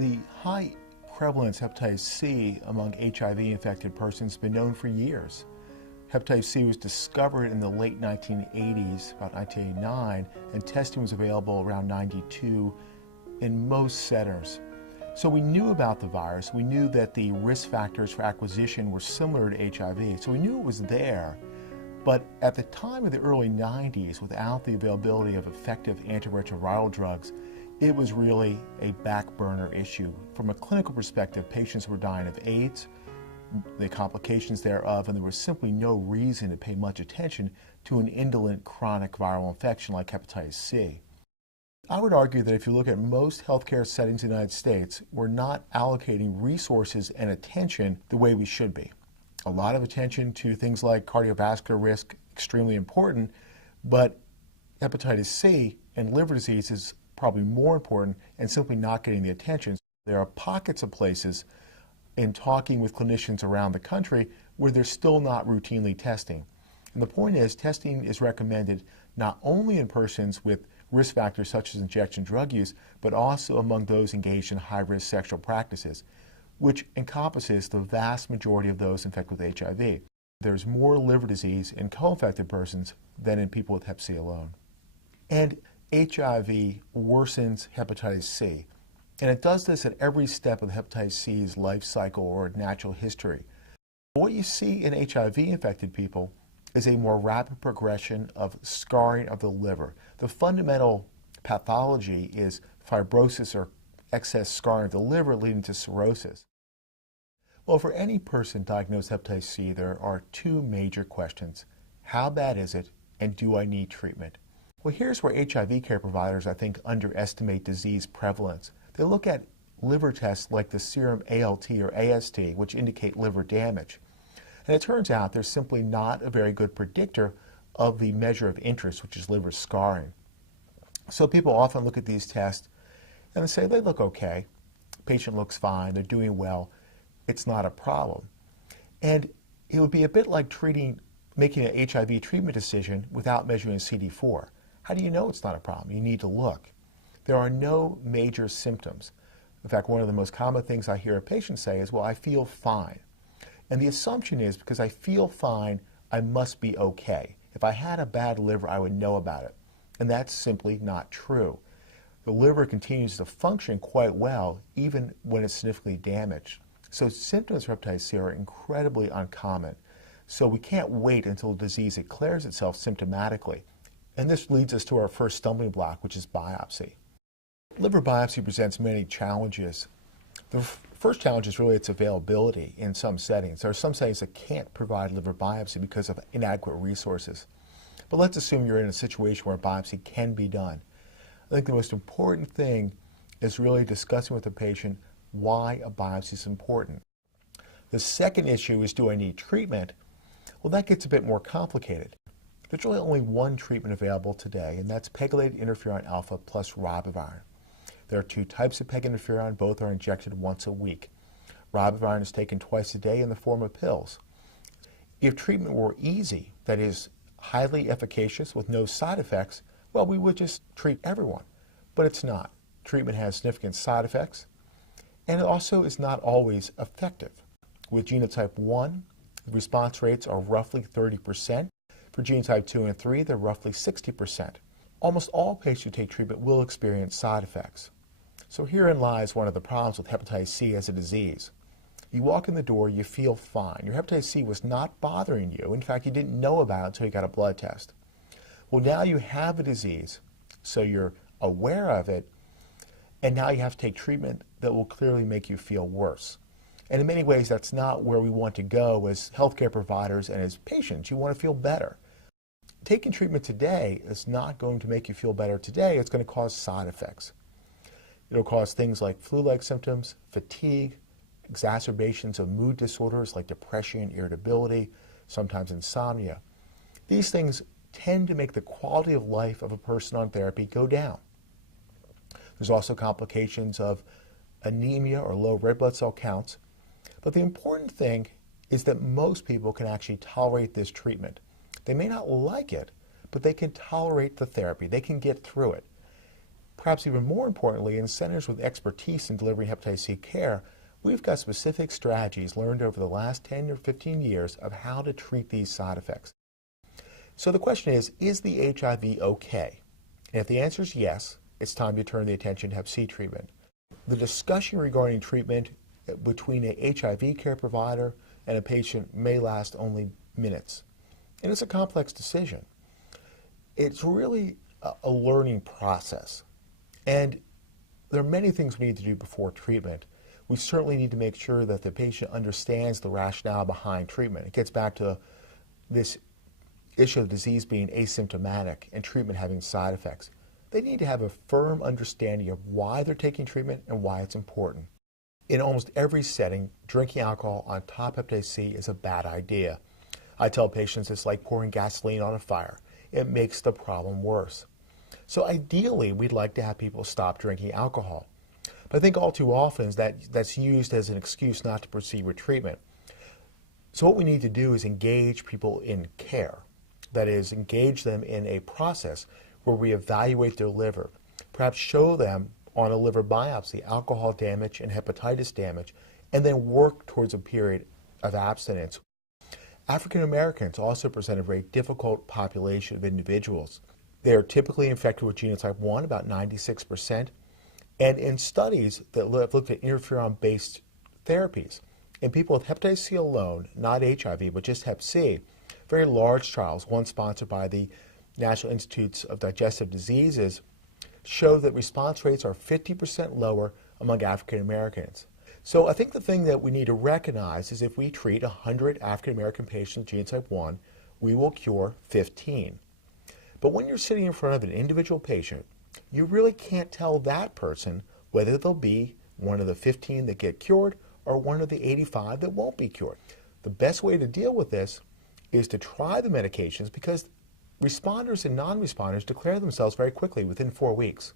The high prevalence hepatitis C among HIV-infected persons has been known for years. Hepatitis C was discovered in the late 1980s, about 1989, and testing was available around 92 in most centers. So we knew about the virus. We knew that the risk factors for acquisition were similar to HIV, so we knew it was there. But at the time of the early 90s, without the availability of effective antiretroviral drugs, it was really a back burner issue. From a clinical perspective, patients were dying of AIDS, the complications thereof, and there was simply no reason to pay much attention to an indolent chronic viral infection like hepatitis C. I would argue that if you look at most healthcare settings in the United States, we're not allocating resources and attention the way we should be. A lot of attention to things like cardiovascular risk, extremely important, but hepatitis C and liver disease is probably more important and simply not getting the attention. There are pockets of places in talking with clinicians around the country where they're still not routinely testing. And the point is, testing is recommended not only in persons with risk factors such as injection drug use, but also among those engaged in high-risk sexual practices, which encompasses the vast majority of those infected with HIV. There's more liver disease in co-infected persons than in people with hep C alone. And HIV worsens hepatitis C. And it does this at every step of the hepatitis C's life cycle or natural history. What you see in HIV-infected people is a more rapid progression of scarring of the liver. The fundamental pathology is fibrosis or excess scarring of the liver leading to cirrhosis. Well, for any person diagnosed with hepatitis C, there are two major questions. How bad is it, and do I need treatment? Well, here's where HIV care providers, I think, underestimate disease prevalence. They look at liver tests like the serum ALT or AST, which indicate liver damage. And it turns out they're simply not a very good predictor of the measure of interest, which is liver scarring. So people often look at these tests and they say they look okay. The patient looks fine, they're doing well, it's not a problem. And it would be a bit like making an HIV treatment decision without measuring CD4. How do you know it's not a problem? You need to look. There are no major symptoms. In fact, one of the most common things I hear a patient say is, well, I feel fine. And the assumption is because I feel fine, I must be okay. If I had a bad liver, I would know about it. And that's simply not true. The liver continues to function quite well, even when it's significantly damaged. So symptoms of hepatitis C are incredibly uncommon. So we can't wait until the disease declares itself symptomatically. And this leads us to our first stumbling block, which is biopsy. Liver biopsy presents many challenges. The first challenge is really its availability in some settings. There are some settings that can't provide liver biopsy because of inadequate resources. But let's assume you're in a situation where biopsy can be done. I think the most important thing is really discussing with the patient why a biopsy is important. The second issue is, do I need treatment? Well, that gets a bit more complicated. There's really only one treatment available today, and that's pegylated interferon alpha plus ribavirin. There are two types of PEG interferon. Both are injected once a week. Ribavirin is taken twice a day in the form of pills. If treatment were easy, that is, highly efficacious with no side effects, well, we would just treat everyone. But it's not. Treatment has significant side effects, and it also is not always effective. With genotype 1, the response rates are roughly 30%. For genotype 2 and 3, they're roughly 60%. Almost all patients who take treatment will experience side effects. So herein lies one of the problems with hepatitis C as a disease. You walk in the door, you feel fine. Your hepatitis C was not bothering you. In fact, you didn't know about it until you got a blood test. Well, now you have a disease, so you're aware of it, and now you have to take treatment that will clearly make you feel worse. And in many ways, that's not where we want to go as healthcare providers and as patients. You want to feel better. Taking treatment today is not going to make you feel better today. It's going to cause side effects. It'll cause things like flu-like symptoms, fatigue, exacerbations of mood disorders like depression, irritability, sometimes insomnia. These things tend to make the quality of life of a person on therapy go down. There's also complications of anemia or low red blood cell counts. But the important thing is that most people can actually tolerate this treatment. They may not like it, but they can tolerate the therapy. They can get through it. Perhaps even more importantly, in centers with expertise in delivering hepatitis C care, we've got specific strategies learned over the last 10 or 15 years of how to treat these side effects. So the question is the HIV okay? And if the answer is yes, it's time to turn the attention to Hep C treatment. The discussion regarding treatment between a HIV care provider and a patient may last only minutes. And it's a complex decision. It's really a learning process. And there are many things we need to do before treatment. We certainly need to make sure that the patient understands the rationale behind treatment. It gets back to this issue of disease being asymptomatic and treatment having side effects. They need to have a firm understanding of why they're taking treatment and why it's important. In almost every setting, drinking alcohol on top of hepatitis C is a bad idea. I tell patients it's like pouring gasoline on a fire. It makes the problem worse. So ideally, we'd like to have people stop drinking alcohol. But I think all too often that's used as an excuse not to proceed with treatment. So what we need to do is engage people in care. That is, engage them in a process where we evaluate their liver, perhaps show them on a liver biopsy alcohol damage and hepatitis damage, and then work towards a period of abstinence. African Americans also present a very difficult population of individuals. They are typically infected with genotype 1, about 96%, and in studies that have looked at interferon-based therapies, in people with hepatitis C alone, not HIV, but just Hep C, very large trials, one sponsored by the National Institutes of Digestive Diseases, show that response rates are 50% lower among African Americans. So I think the thing that we need to recognize is if we treat 100 African American patients with genotype 1, we will cure 15. But when you're sitting in front of an individual patient, you really can't tell that person whether they'll be one of the 15 that get cured or one of the 85 that won't be cured. The best way to deal with this is to try the medications because responders and non-responders declare themselves very quickly within 4 weeks.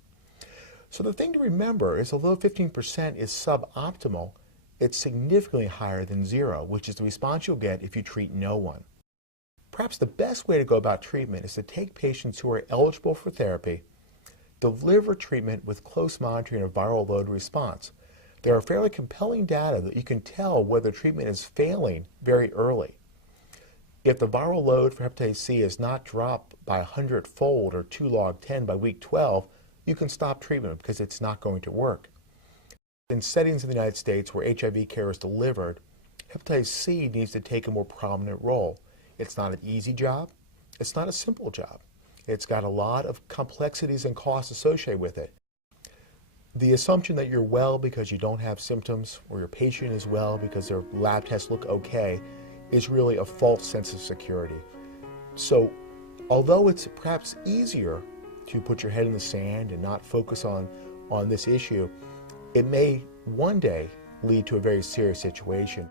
So the thing to remember is although 15% is suboptimal, it's significantly higher than 0, which is the response you'll get if you treat no one. Perhaps the best way to go about treatment is to take patients who are eligible for therapy, deliver treatment with close monitoring of viral load response. There are fairly compelling data that you can tell whether treatment is failing very early. If the viral load for hepatitis C is not dropped by 100-fold or 2 log 10 by week 12, you can stop treatment because it's not going to work. In settings in the United States where HIV care is delivered, hepatitis C needs to take a more prominent role. It's not an easy job. It's not a simple job. It's got a lot of complexities and costs associated with it. The assumption that you're well because you don't have symptoms or your patient is well because their lab tests look okay is really a false sense of security. So although it's perhaps easier to put your head in the sand and not focus on this issue, it may one day lead to a very serious situation.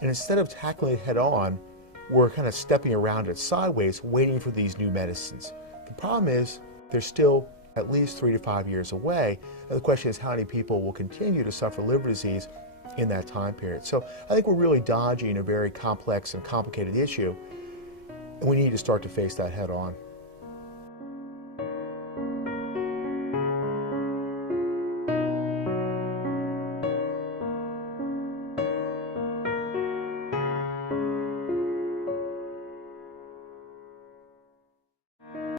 And instead of tackling it head on, we're kind of stepping around it sideways, waiting for these new medicines. The problem is they're still at least 3 to 5 years away, and the question is how many people will continue to suffer liver disease in that time period. So I think we're really dodging a very complex and complicated issue, and we need to start to face that head on.